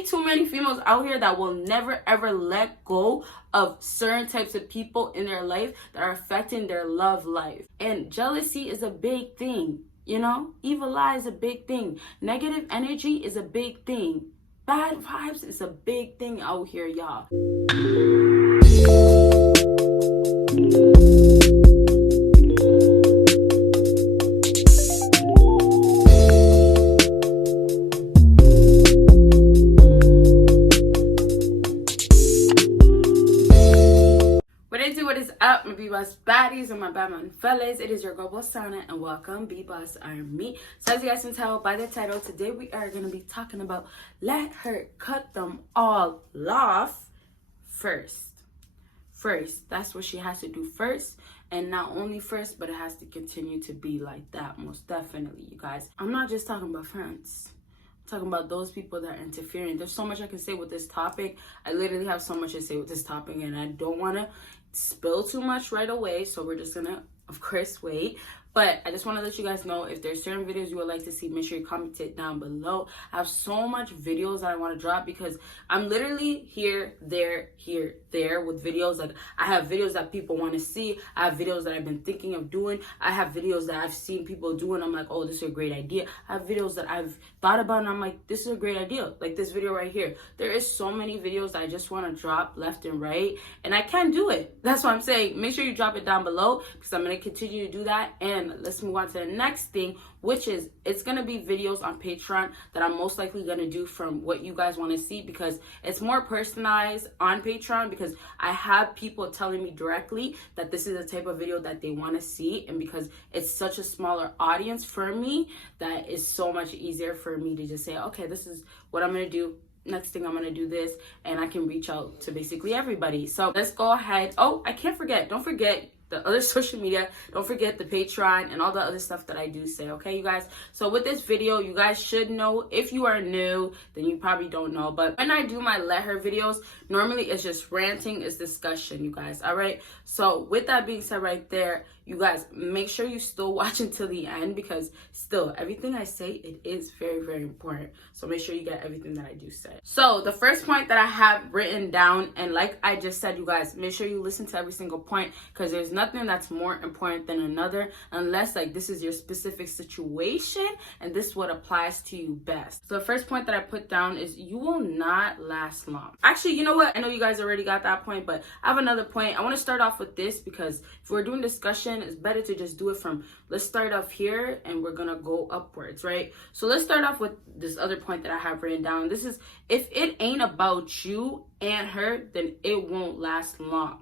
way too many females out here that will never ever let go of certain types of people in their life that are affecting their love life. And jealousy is a big thing, you know? Evil eye is a big thing. Negative energy is a big thing. Bad vibes is a big thing out here, y'all. What is up, my BBossBaddies and my Batman fellas? It is your girl Bosana and welcome BBossArmy. So as you guys can tell by the title, today we are going to be talking about let her cut them all off first. That's what she has to do first, and not only first, but it has to continue to be like that, most definitely, you guys. I'm not just talking about friends. Talking about those people that are interfering. There's so much I can say with this topic. I literally have so much to say with this topic, and I don't want to spill too much right away, so we're just gonna, of course, wait. But I just want to let you guys know, if there's certain videos you would like to see, make sure you comment it down below. I have so much videos that I want to drop because I'm literally here, there with videos. Like, I have videos that people want to see. I have videos that I've been thinking of doing. I have videos that I've seen people doing. I'm like, oh, this is a great idea. I have videos that I've thought about and I'm like, this is a great idea. Like this video right here. There is so many videos that I just want to drop left and right, and I can't do it. That's why I'm saying make sure you drop it down below, because I'm going to continue to do that. And let's move on to the next thing, which is it's going to be videos on Patreon that I'm most likely going to do from what you guys want to see, because it's more personalized on Patreon, because I have people telling me directly that this is the type of video that they want to see, and because it's such a smaller audience for me, that is so much easier for me to just say, okay, this is what I'm going to do. Next thing I'm going to do this, and I can reach out to basically everybody. So let's go ahead. Oh, I can't forget. Don't forget the other social media. Don't forget the Patreon and all the other stuff that I do say, okay, you guys? So with this video, you guys should know. If you are new, then you probably don't know, but when I do my let her videos, normally it's just ranting, it's discussion, you guys, all right? So with that being said right there, you guys, make sure you still watch until the end, because still, everything I say, it is very, very important. So make sure you get everything that I do say. So the first point that I have written down, and like I just said, you guys, make sure you listen to every single point, because there's nothing that's more important than another, unless like this is your specific situation and this is what applies to you best. So the first point that I put down is you will not last long. Actually, you know what? I know you guys already got that point, but I have another point. I want to start off with this, because if we're doing discussion, it's better to just do it from, let's start off here and we're gonna go upwards, right? So let's start off with this other point that I have written down. This is, if it ain't about you and her, then it won't last long.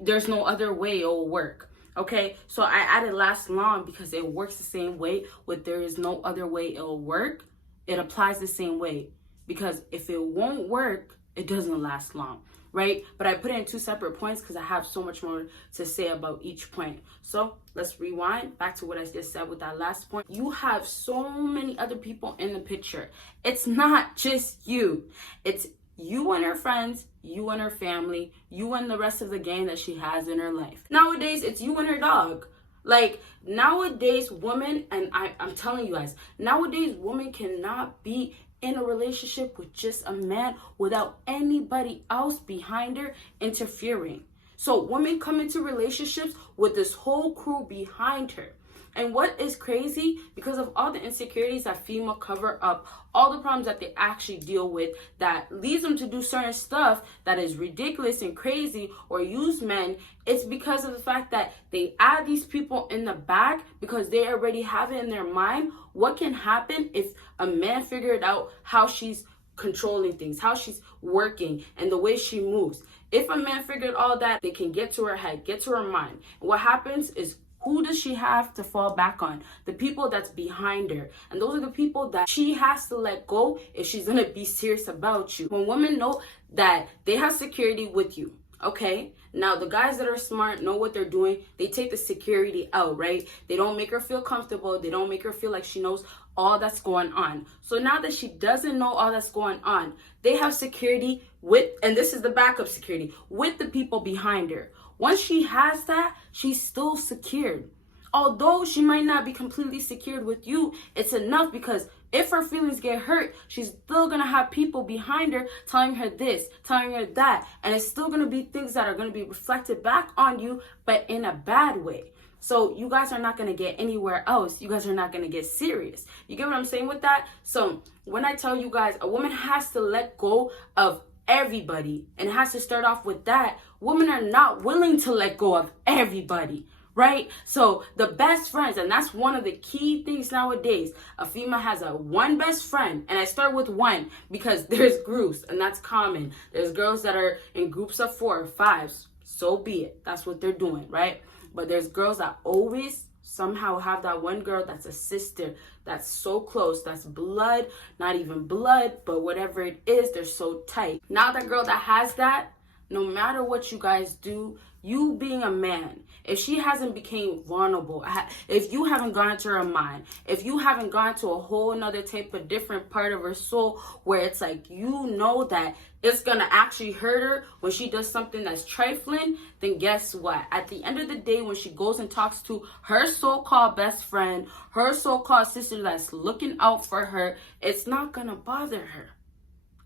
There's no other way it will work. Okay, so I added last long because it works the same way with there is no other way it'll work. It applies the same way, because if it won't work, it doesn't last long, right? But I put it in two separate points because I have so much more to say about each point. So let's rewind back to what I just said with that last point. You have so many other people in the picture. It's not just you. It's you and her friends, you and her family, you and the rest of the gang that she has in her life. Nowadays, it's you and her dog. Like, nowadays, women, and I'm telling you guys, nowadays, women cannot be in a relationship with just a man without anybody else behind her interfering. So women come into relationships with this whole crew behind her. And what is crazy, because of all the insecurities that female cover up, all the problems that they actually deal with that leads them to do certain stuff that is ridiculous and crazy or use men, it's because of the fact that they add these people in the back because they already have it in their mind what can happen if a man figured out how she's controlling things, how she's working, and the way she moves. If a man figured all that, they can get to her head, get to her mind. And what happens is, who does she have to fall back on? The people that's behind her. And those are the people that she has to let go if she's going to be serious about you. When women know that they have security with you, okay? Now, the guys that are smart know what they're doing. They take the security out, right? They don't make her feel comfortable. They don't make her feel like she knows all that's going on. So now that she doesn't know all that's going on, they have security with, and this is the backup security, with the people behind her. Once she has that, she's still secured. Although she might not be completely secured with you, it's enough because if her feelings get hurt, she's still gonna have people behind her telling her this, telling her that, and it's still gonna be things that are gonna be reflected back on you, but in a bad way. So you guys are not going to get anywhere else. You guys are not going to get serious. You get what I'm saying with that? So when I tell you guys, a woman has to let go of everybody and has to start off with that. Women are not willing to let go of everybody, right? So the best friends, and that's one of the key things nowadays. A female has one best friend, and I start with one because there's groups, and that's common. There's girls that are in groups of 4 or 5. So be it. That's what they're doing, right? But there's girls that always somehow have that one girl that's a sister, that's so close, that's blood, not even blood, but whatever it is, they're so tight. Now that girl that has that, no matter what you guys do, you being a man, if she hasn't became vulnerable, if you haven't gone to her mind, if you haven't gone to a whole nother type of different part of her soul where it's like, you know that it's gonna actually hurt her when she does something that's trifling, then guess what? At the end of the day, when she goes and talks to her so-called best friend, her so-called sister that's looking out for her, it's not gonna bother her.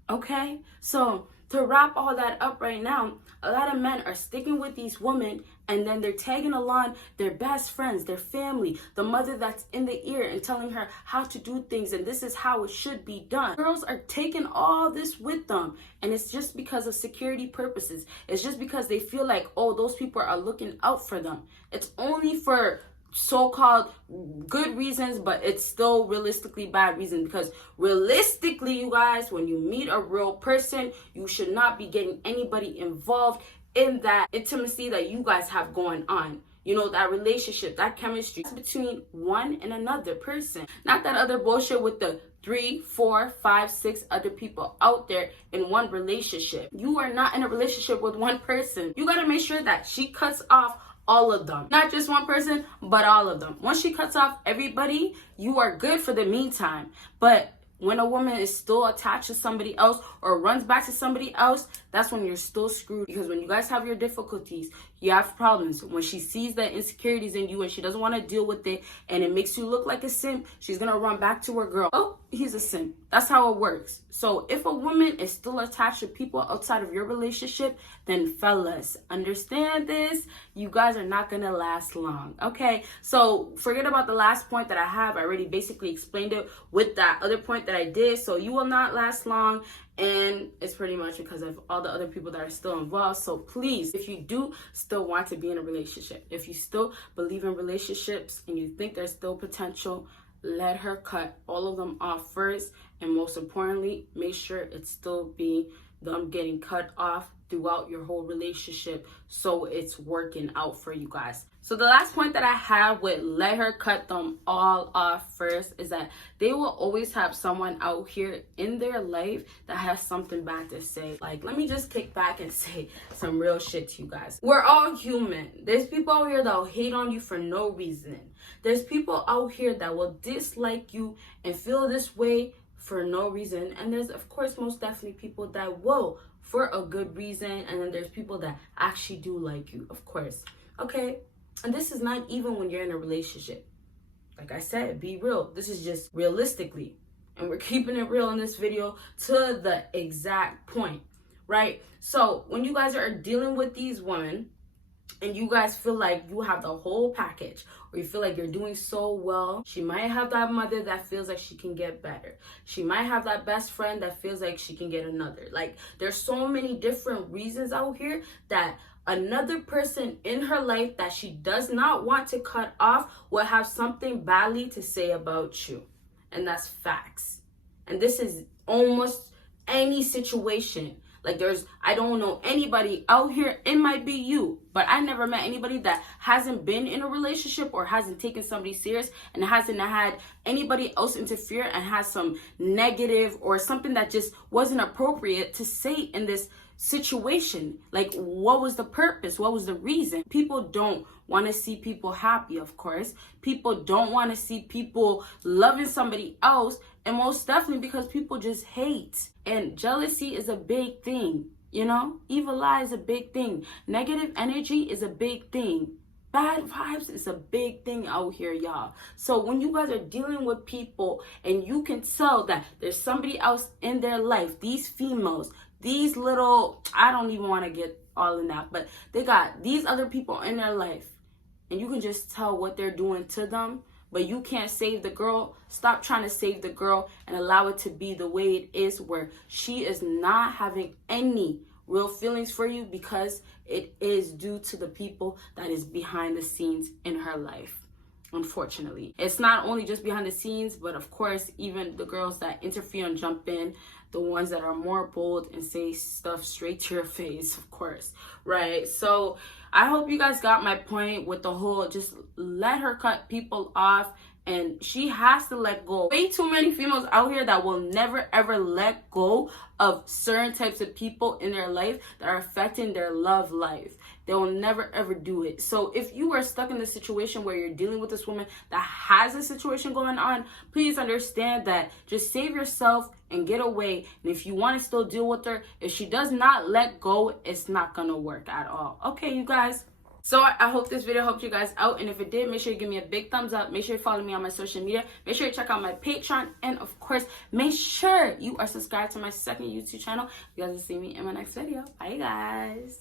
Okay? So to wrap all that up right now, a lot of men are sticking with these women, and then they're tagging along their best friends, their family, the mother that's in the ear and telling her how to do things, and this is how it should be done. Girls are taking all this with them, and it's just because of security purposes. It's just because they feel like, oh, those people are looking out for them. It's only for so-called good reasons, but it's still realistically bad reasons, because realistically, you guys, when you meet a real person, you should not be getting anybody involved in that intimacy that you guys have going on. You know, that relationship, that chemistry between one and another person. Not that other bullshit with the 3, 4, 5, 6 other people out there in one relationship. You are not in a relationship with one person. You got to make sure that she cuts off all of them. Not just one person, but all of them. Once she cuts off everybody, you are good for the meantime. But when a woman is still attached to somebody else or runs back to somebody else, that's when you're still screwed. Because when you guys have your difficulties, you have problems. When she sees the insecurities in you and she doesn't want to deal with it and it makes you look like a simp, she's going to run back to her girl. Oh, he's a simp. That's how it works. So if a woman is still attached to people outside of your relationship, then fellas, understand this. You guys are not going to last long. Okay, so forget about the last point that I have. I already basically explained it with that other point that I did. So you will not last long. And it's pretty much because of all the other people that are still involved. So please, if you do still want to be in a relationship, if you still believe in relationships and you think there's still potential, let her cut all of them off first. And most importantly, make sure it's still being them getting cut off throughout your whole relationship, so it's working out for you guys. So the last point that I have with let her cut them all off first is that they will always have someone out here in their life that has something bad to say. Like, let me just kick back and say some real shit to you guys. We're all human. There's people out here that will hate on you for no reason. There's people out here that will dislike you and feel this way for no reason. And there's, of course, most definitely people that will for a good reason. And then there's people that actually do like you, of course. Okay? And this is not even when you're in a relationship. Like I said, be real. This is just realistically. And we're keeping it real in this video to the exact point, right? So when you guys are dealing with these women and you guys feel like you have the whole package, or you feel like you're doing so well, she might have that mother that feels like she can get better. She might have that best friend that feels like she can get another. Like, there's so many different reasons out here that another person in her life that she does not want to cut off will have something badly to say about you. And that's facts. And this is almost any situation. Like, I don't know anybody out here, it might be you, but I never met anybody that hasn't been in a relationship or hasn't taken somebody serious and hasn't had anybody else interfere and has some negative or something that just wasn't appropriate to say in this situation. Like, what was the purpose? What was the reason? People don't want to see people happy, of course. People don't want to see people loving somebody else. And most definitely because people just hate. And jealousy is a big thing, you know? Evil eye is a big thing. Negative energy is a big thing. Bad vibes is a big thing out here, y'all. So when you guys are dealing with people and you can tell that there's somebody else in their life, these females, these little, I don't even want to get all in that, but they got these other people in their life, and you can just tell what they're doing to them, but you can't save the girl. Stop trying to save the girl and allow it to be the way it is, where she is not having any real feelings for you, because it is due to the people that is behind the scenes in her life. Unfortunately, it's not only just behind the scenes, but of course even the girls that interfere and jump in, the ones that are more bold and say stuff straight to your face, of course, right? So I hope you guys got my point with the whole just let her cut people off, and she has to let go. Way too many females out here that will never ever let go of certain types of people in their life that are affecting their love life. They will never ever do it. So if you are stuck in the situation where you're dealing with this woman that has a situation going on, please understand that just save yourself and get away. And if you want to still deal with her, if she does not let go, it's not gonna work at all. Okay, you guys? So I hope this video helped you guys out, and if it did, make sure you give me a big thumbs up. Make sure you follow me on my social media. Make sure you check out my Patreon, and of course, make sure you are subscribed to my second YouTube channel. You guys will see me in my next video. Bye, guys.